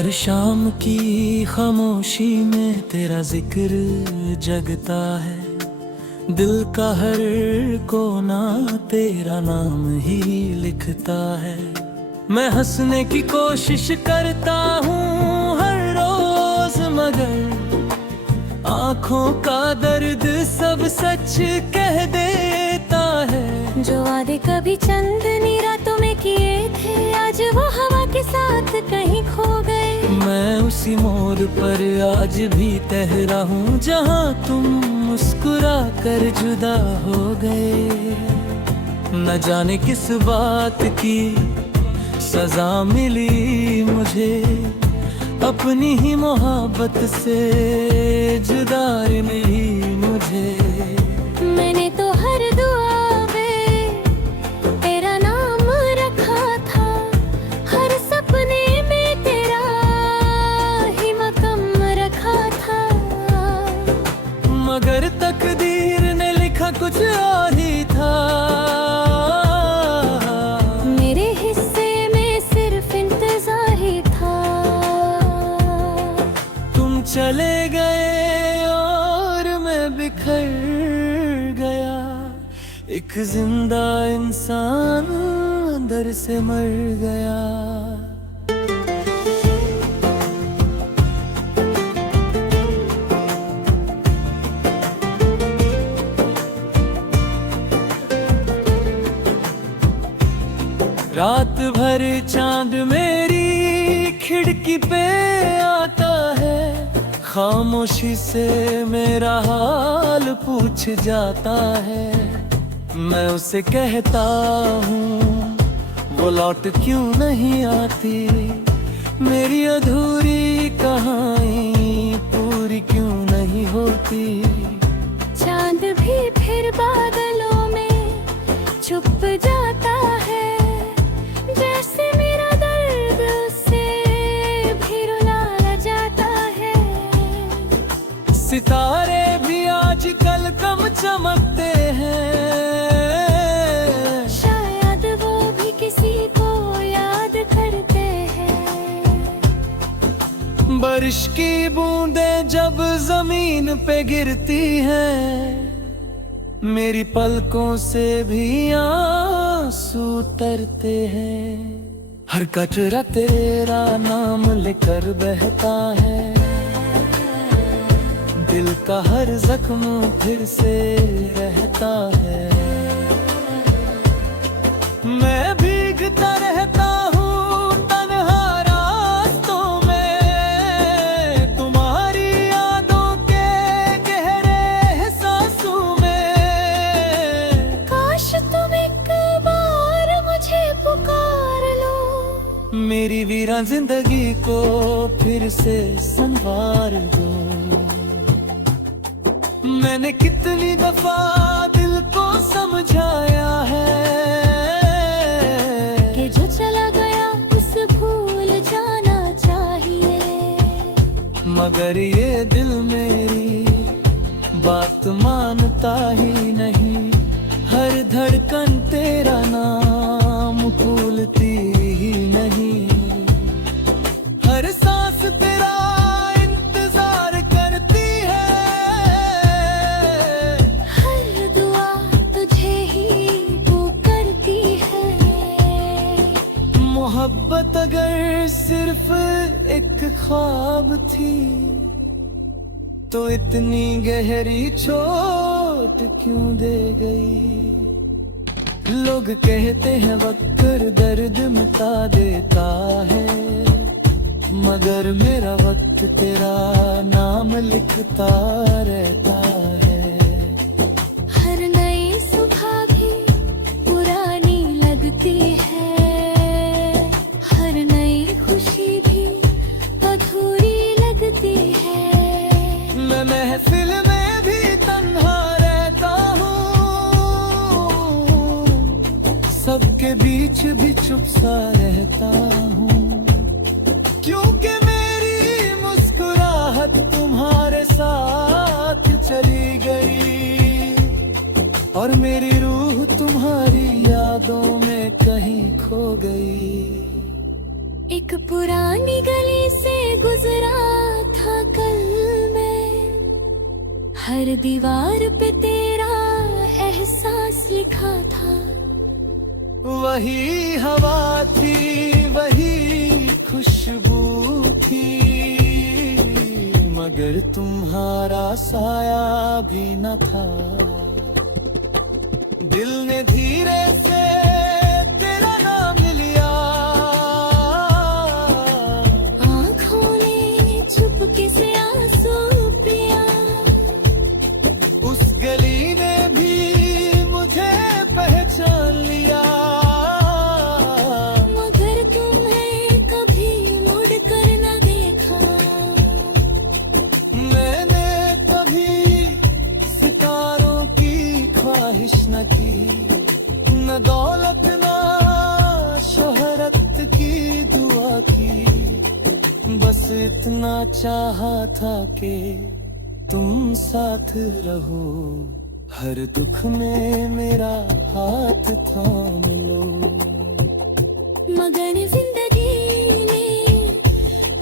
हर शाम की खामोशी में तेरा जिक्र जगता है। दिल का हर कोना तेरा नाम ही लिखता है। मैं हंसने की कोशिश करता हूँ हर रोज, मगर आँखों का दर्द सब सच कह देता है। जो वादे कभी चंदनी रातों में किए थे, आज वो हवा के साथ कहीं खो गए। मैं उसी मोड़ पर आज भी ठहरा हूँ जहाँ तुम मुस्कुरा कर जुदा हो गए। न जाने किस बात की सजा मिली मुझे, अपनी ही मोहब्बत से जुदाई मिली मुझे। मैंने तो हर दुआ में तेरा नाम रखा था, हर सपने में तेरा ही मकम रखा था। मगर तकदीर ने लिखा कुछ और ही था। मेरे हिस्से में सिर्फ इंतजार ही था। तुम चले गए और मैं बिखर गया, एक जिंदा इंसान अंदर से मर गया। रात भर चांद मेरी खिड़की पे आता है, खामोशी से मेरा हाल पूछ जाता है। मैं उसे कहता हूँ वो लौट क्यों नहीं आती, मेरी अधूरी कहानी पूरी क्यों नहीं होती। चांद भी फिर बादलों में छुप जाता है, जैसे मेरा दर्द उससे भी रुला जाता है। सितारे भी आजकल कम चमकते हैं, शायद वो भी किसी को याद करते हैं। बारिश की बूंदें जब जमीन पे गिरती हैं, मेरी पलकों से भी आंसू उतरते हैं। हर कचरा तेरा नाम लेकर बहता है, दिल का हर जख्म फिर से रहता है। मैं भीगता रहता हूँ तन्हा रास्तों में, तुम्हारी यादों के गहरे एहसासों में। काश तुम एक बार मुझे पुकार लो, मेरी वीरान जिंदगी को फिर से संवार दो। मैंने कितनी दफा दिल को समझाया है कि जो चला गया उस भूल जाना चाहिए, मगर ये दिल मेरी बात मानता ही नहीं। हर धड़कन तेरा नाम भूलती ही नहीं, हर सांस तेरा इंतजार करती है। हर दुआ तुझे ही पुकारती है। मोहब्बत अगर सिर्फ एक ख्वाब थी, तो इतनी गहरी चोट क्यों दे गई। लोग कहते हैं वक्त दर्द मिटा देता है, मगर मेरा वक्त तेरा नाम लिखता रहता है। हर नई सुबह भी पुरानी लगती है, हर नई खुशी भी अधूरी लगती है। मैं महफिल में भी तन्हा रहता हूँ, सबके बीच भी चुप सा रहता हूँ, क्योंकि मेरी मुस्कुराहट तुम्हारे साथ चली गई, और मेरी रूह तुम्हारी यादों में कहीं खो गई। एक पुरानी गली से गुजरा था कल मैं, हर दीवार पे तेरा एहसास लिखा था। वही हवा थी, वही खुशबू थी, मगर तुम्हारा साया भी न था। दिल ने धीरे से तेरा नाम लिया, आँखों ने चुपके से आंसू पिया। उस गली ने भी मुझे पहचान लिया, मगर तुम्हें कभी मुड़ कर न देखा। मैंने कभी सितारों की ख्वाहिश न की, न दौलत न शोहरत की दुआ की, बस इतना चाहा था कि तुम साथ रहो, हर दुख में मेरा हाथ थाम लो। मगर जिंदगी ने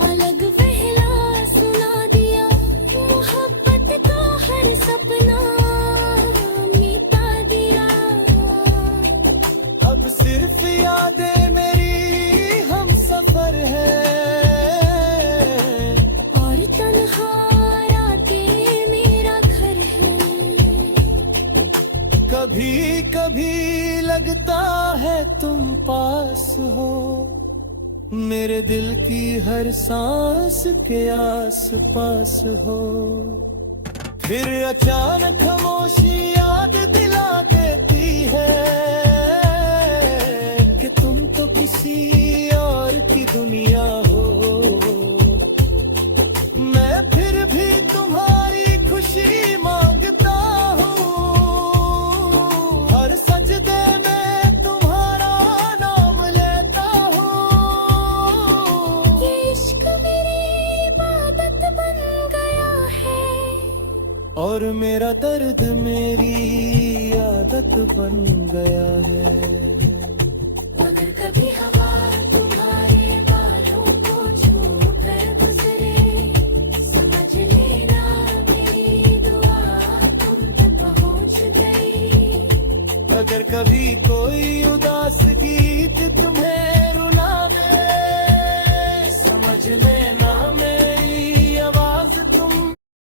अलग पहला सुना दिया, मोहब्बत का हर सपना मिटा दिया। अब सिर्फ यादें मेरी हम सफर है, और तन्हा रातें मेरा घर है। कभी कभी लगता है तुम पास हो, मेरे दिल की हर सांस के आस पास हो। फिर अचानक खामोशी याद दिला देती है कि तुम तो किसी और की दुनिया हो। मैं फिर भी तुम्हारी खुशी मांगता हूँ, हर सजदे में तुम्हारा नाम लेता हूँ। ये इश्क मेरी इबादत बन गया है, और मेरा दर्द मेरी आदत बन गया है। मगर कभी हवा तुम्हारे बालों को छू कर गुजरे, समझ लेना मेरी दुआ तुम तक पहुंच गई। अगर कभी कोई